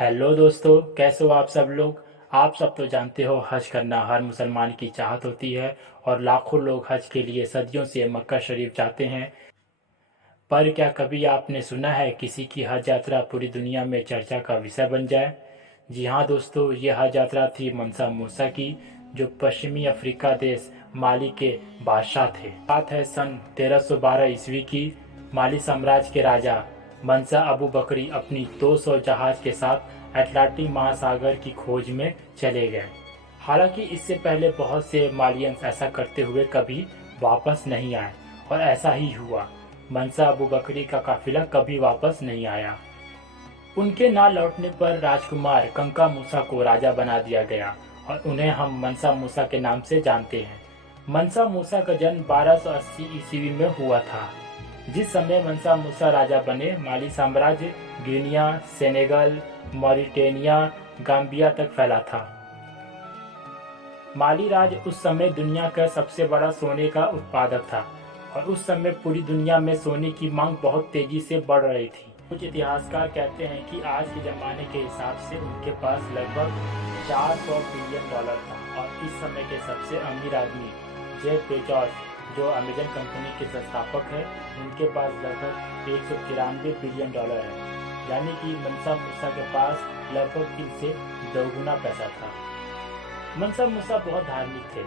Hello दोस्तों, कैसे हो आप सब लोग। आप सब तो जानते हो हज करना हर मुसलमान की चाहत होती है और लाखों लोग हज के लिए सदियों से मक्का शरीफ जाते हैं। पर क्या कभी आपने सुना है किसी की हज यात्रा पूरी दुनिया में चर्चा का विषय बन जाए। जी हाँ दोस्तों, ये हज यात्रा थी मनसा मूसा की, जो पश्चिमी अफ्रीका देश माली के बादशाह थे। बात है सन 1312 ईस्वी की। माली साम्राज्य के राजा मनसा अबू बकरी अपनी 200 जहाज के साथ अटलांटिक महासागर की खोज में चले गए। हालांकि इससे पहले बहुत से मालियंस ऐसा करते हुए कभी वापस नहीं आए, और ऐसा ही हुआ। मनसा अबू बकरी का काफिला कभी वापस नहीं आया। उनके ना लौटने पर राजकुमार कंका मूसा को राजा बना दिया गया और उन्हें हम मनसा मूसा के नाम से जानते हैं। मनसा मूसा का जन्म 1280 ईस्वी में हुआ था। जिस समय मनसा मूसा राजा बने, माली साम्राज्य गिनिया, सेनेगल, मॉरिटेनिया, गाम्बिया तक फैला था। माली राज्य उस समय दुनिया का सबसे बड़ा सोने का उत्पादक था और उस समय पूरी दुनिया में सोने की मांग बहुत तेजी से बढ़ रही थी। कुछ इतिहासकार कहते हैं कि आज के ज़माने के हिसाब से उनके पास लगभग 400 बिलियन डॉलर था, और इस समय के सबसे अमीर आदमी जेफ बेजोस, जो अमेजन कंपनी के संस्थापक है, उनके पास लगभग 193 बिलियन डॉलर है। यानी कि मनसा मूसा के पास लगभग इनसे दोगुना पैसा था। मनसा मूसा बहुत धार्मिक थे।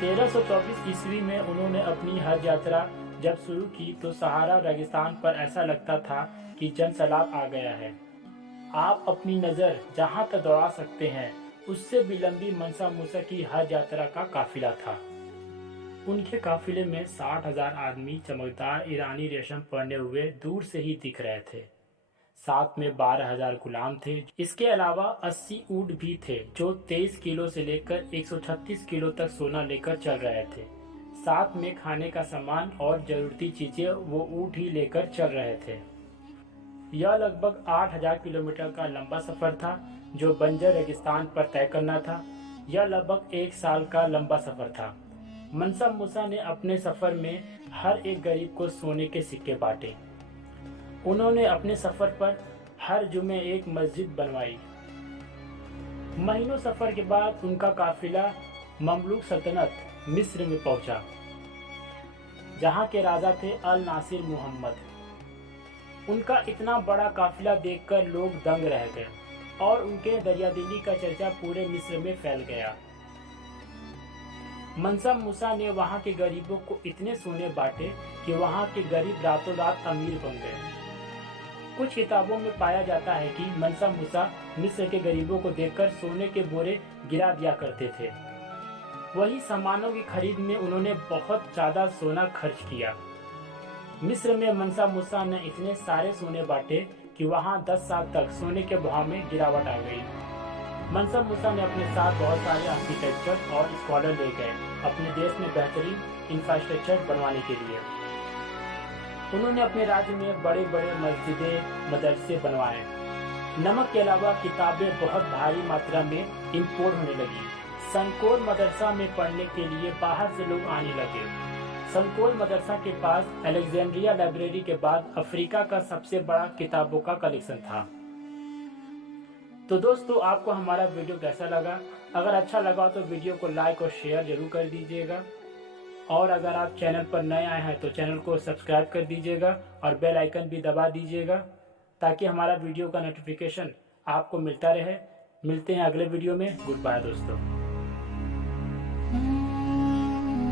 1324 ईस्वी में उन्होंने अपनी हज यात्रा जब शुरू की तो सहारा रेगिस्तान पर ऐसा लगता था कि जन सैलाब आ गया है। आप अपनी नज़र जहां तक दौड़ा सकते हैं, उससे भी लंबी मनसा मूसा की हज यात्रा का काफिला था। उनके काफिले में 60,000 आदमी चमकदार ईरानी रेशम पहने हुए दूर से ही दिख रहे थे। साथ में 12,000 गुलाम थे। इसके अलावा 80 ऊंट भी थे, जो 23 किलो से लेकर 136 किलो तक सोना लेकर चल रहे थे। साथ में खाने का सामान और जरूरती चीजें वो ऊंट ही लेकर चल रहे थे। यह लगभग 8,000 किलोमीटर का लंबा सफर था, जो बंजर रेगिस्तान पर तय करना था। यह लगभग 1 साल का लंबा सफर था। मनसा मूसा ने अपने सफर में हर एक गरीब को सोने के सिक्के बांटे। उन्होंने अपने सफर पर हर जुमे एक मस्जिद बनवाई। महीनों सफर के बाद उनका काफिला ममलूक सल्तनत मिस्र में पहुंचा, जहां के राजा थे अल नासिर मोहम्मद। उनका इतना बड़ा काफिला देखकर लोग दंग रह गए और उनके दरियादिली का चर्चा पूरे मिस्र में फैल गया। मनसा मूसा ने वहां के गरीबों को इतने सोने बांटे कि वहां के गरीब रातों रात अमीर बन गए। कुछ किताबों में पाया जाता है कि मनसा मूसा मिस्र के गरीबों को देखकर सोने के बोरे गिरा दिया करते थे। वही सामानों की खरीद में उन्होंने बहुत ज्यादा सोना खर्च किया। मिस्र में मनसा मूसा ने इतने सारे सोने बांटे कि वहां 10 साल तक सोने के भाव में गिरावट आ गई। मनसा मूसा ने अपने साथ बहुत सारे आर्किटेक्चर और स्कॉलर ले गए अपने देश में बेहतरीन इंफ्रास्ट्रक्चर बनवाने के लिए। उन्होंने अपने राज्य में बड़े बड़े मस्जिदें, मदरसे बनवाए। नमक के अलावा किताबें बहुत भारी मात्रा में इंपोर्ट होने लगी। संकोल मदरसा में पढ़ने के लिए बाहर से लोग आने लगे। संकोल मदरसा के पास अलेक्जेंड्रिया लाइब्रेरी के बाद अफ्रीका का सबसे बड़ा किताबों का कलेक्शन था। तो दोस्तों, आपको हमारा वीडियो कैसा लगा? अगर अच्छा लगा तो वीडियो को लाइक और शेयर जरूर कर दीजिएगा, और अगर आप चैनल पर नए आए हैं तो चैनल को सब्सक्राइब कर दीजिएगा और बेल आइकन भी दबा दीजिएगा, ताकि हमारा वीडियो का नोटिफिकेशन आपको मिलता रहे। मिलते हैं अगले वीडियो में। गुड बाय दोस्तों।